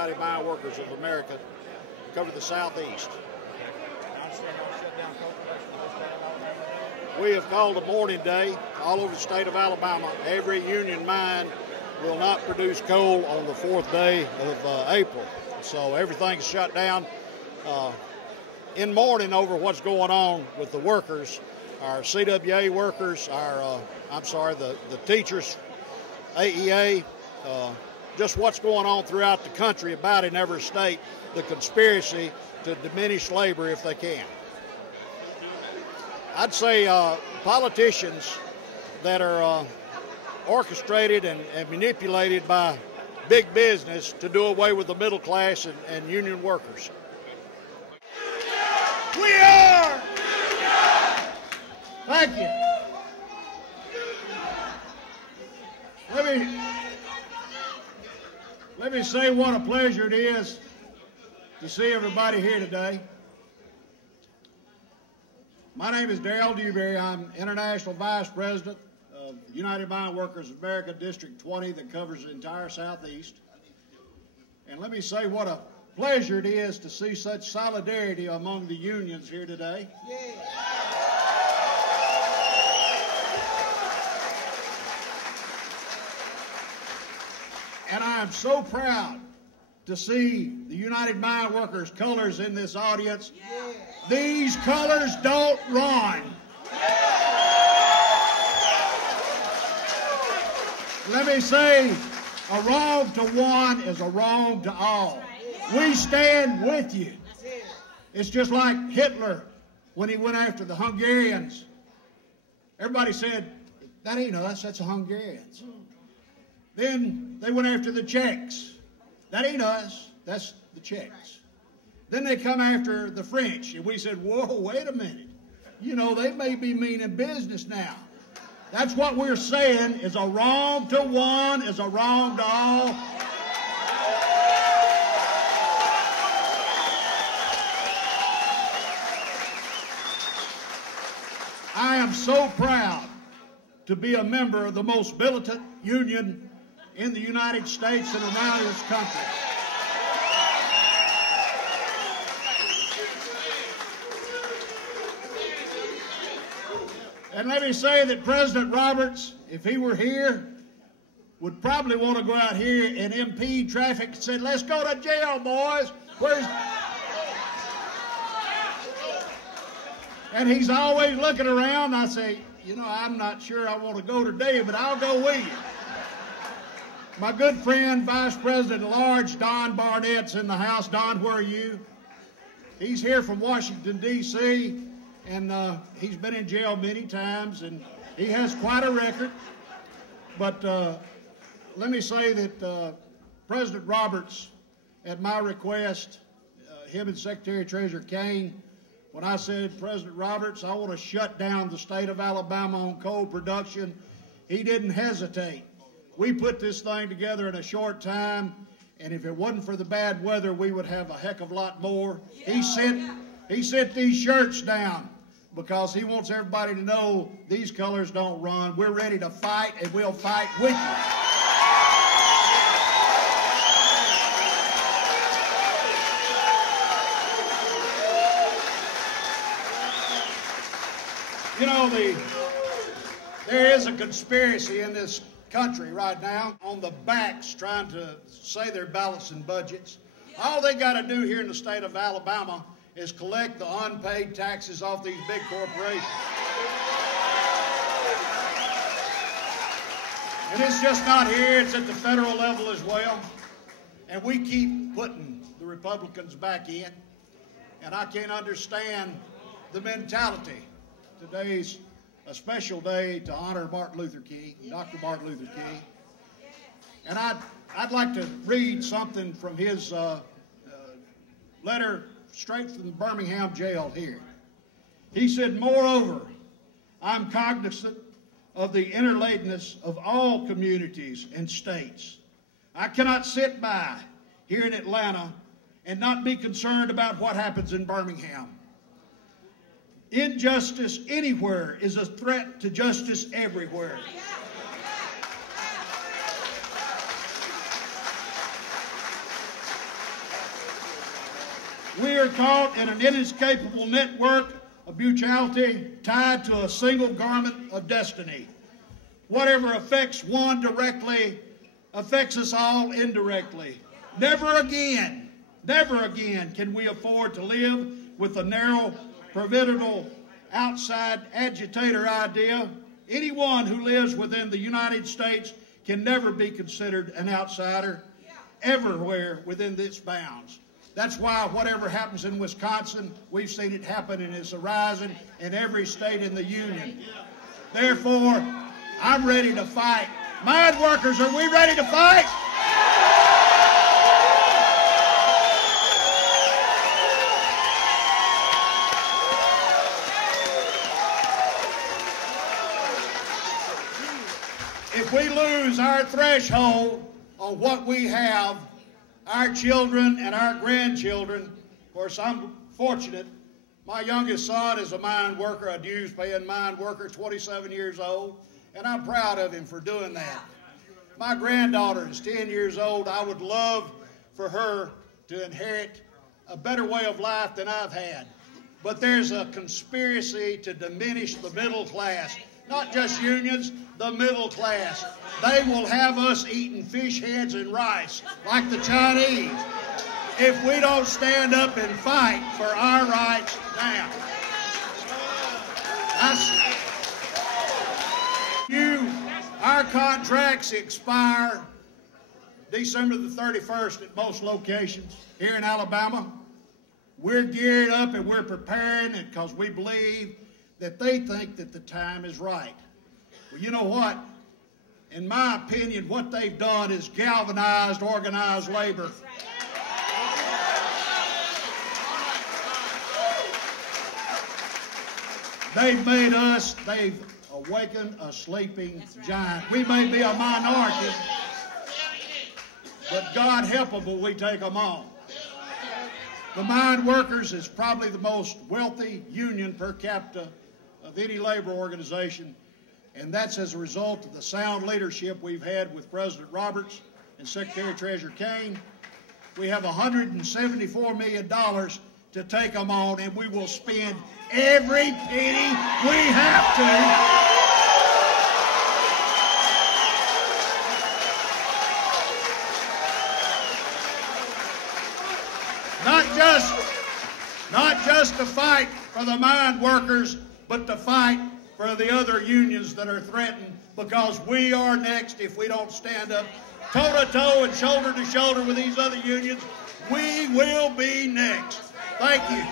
United Mine Workers of America, cover the Southeast. We have called a mourning day all over the state of Alabama. Every union mine will not produce coal on the 4th day of April. So everything's shut down. In mourning over what's going on with the workers, our CWA workers, the teachers, AEA, just what's going on throughout the country about in every state, the conspiracy to diminish labor if they can. I'd say politicians that are orchestrated and manipulated by big business to do away with the middle class and union workers. We are! Thank you. Let me say what a pleasure it is to see everybody here today. My name is Daryl Dewberry. I'm International Vice President of United Mine Workers of America, District 20, that covers the entire Southeast. And let me say what a pleasure it is to see such solidarity among the unions here today. Yeah. And I am so proud to see the United Mine Workers colors in this audience. Yeah. These colors don't run. Let me say, a wrong to one is a wrong to all. We stand with you. It's just like Hitler when he went after the Hungarians. Everybody said, that ain't us, that's the Hungarians. Then they went after the Czechs. That ain't us, that's the Czechs. Then they come after the French, and we said, whoa, wait a minute. You know, they may be meaning business now. That's what we're saying is a wrong to one is a wrong to all. I am so proud to be a member of the most militant union in the United States and around this country. And let me say that President Roberts, if he were here, would probably want to go out here and impede traffic and say, let's go to jail, boys. And he's always looking around. I say, you know, I'm not sure I want to go today, but I'll go with you. My good friend, Vice President at Large, Don Barnett's in the house. Don, where are you? He's here from Washington, D.C., and he's been in jail many times, and he has quite a record. But let me say that President Roberts, at my request, him and Secretary Treasurer Kane, when I said, President Roberts, I want to shut down the state of Alabama on coal production, he didn't hesitate. We put this thing together in a short time, and if it wasn't for the bad weather, we would have a heck of a lot more. He sent these shirts down because he wants everybody to know these colors don't run. We're ready to fight, and we'll fight with you. You know, there is a conspiracy in this country right now on the backs trying to say they're balancing budgets. All they got to do here in the state of Alabama is collect the unpaid taxes off these big corporations. And it's just not here, it's at the federal level as well. And we keep putting the Republicans back in. And I can't understand the mentality. Today's a special day to honor Martin Luther King, Dr. Martin Luther King. And I'd like to read something from his letter straight from the Birmingham jail here. He said, moreover, I'm cognizant of the interrelatedness of all communities and states. I cannot sit by here in Atlanta and not be concerned about what happens in Birmingham. Injustice anywhere is a threat to justice everywhere. We are caught in an inescapable network of mutuality tied to a single garment of destiny. Whatever affects one directly affects us all indirectly. Never again can we afford to live with a narrow, provincial, outside agitator idea. Anyone who lives within the United States can never be considered an outsider everywhere within its bounds. That's why whatever happens in Wisconsin, we've seen it happen and it's arising in every state in the Union. Therefore, I'm ready to fight. Mine workers, are we ready to fight? If we lose our threshold on what we have, our children and our grandchildren, of course, I'm fortunate. My youngest son is a mine worker, a dues-paying mine worker, 27 years old, and I'm proud of him for doing that. My granddaughter is 10 years old. I would love for her to inherit a better way of life than I've had. But there's a conspiracy to diminish the middle class. Not just unions, the middle class. They will have us eating fish heads and rice like the Chinese if we don't stand up and fight for our rights now. Our contracts expire December the 31st at most locations here in Alabama. We're geared up and we're preparing because we believe that they think that the time is right. Well, you know what? In my opinion, what they've done is galvanized organized labor. They've awakened a sleeping giant. We may be a minority, but God help them when we take them on. The mine workers is probably the most wealthy union per capita of any labor organization, and that's as a result of the sound leadership we've had with President Roberts and Secretary Treasurer Kane. We have $174 million to take them on, and we will spend every penny we have to. Not just to fight for the mine workers, but to fight for the other unions that are threatened, because we are next if we don't stand up toe-to-toe and shoulder-to-shoulder with these other unions. We will be next. Thank you.